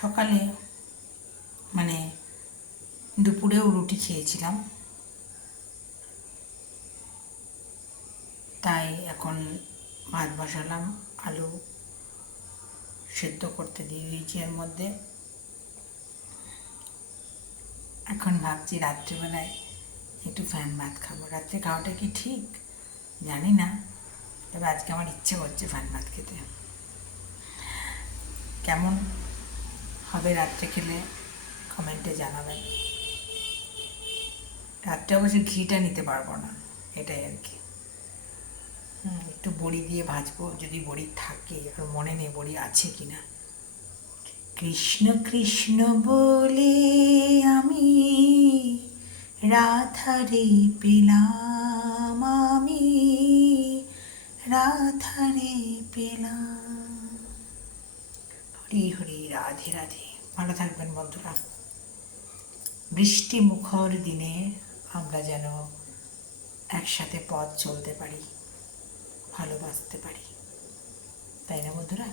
সকালে মানে দুপুরেও রুটি খেয়েছিলাম, তাই এখন ভাত বসালাম, আলু সেদ্ধ করতে দিয়ে দিয়েছি এর মধ্যে। এখন ভাবছি রাত্রিবেলায় একটু ফ্যান ভাত খাবো। রাত্রে খাওয়াটা কি ঠিক জানি না, তবে আজকে আমার ইচ্ছে করছে ফ্যান ভাত খেতে। কেমন হবে রাত্রে খেলে কমেন্টে জানাবেন। রাত্রে অবশ্যই ঘিটা নিতে পারবো না, এটাই আর কি। একটু বড়ি দিয়ে ভাজবো, যদি বড়ি থাকে, আর মনে নেই বড়ি আছে কিনা। কৃষ্ণ কৃষ্ণ বলে আমি রাধারে পেলাম, আমি রাধারে পেলাম। হরি হরি, রাধে রাধে। ভালো থাকবেন বন্ধুরা। বৃষ্টি মুখর দিনে আমরা যেন একসাথে পথ চলতে পারি, ভালোবাসতে পারি, তাই না বন্ধুরা?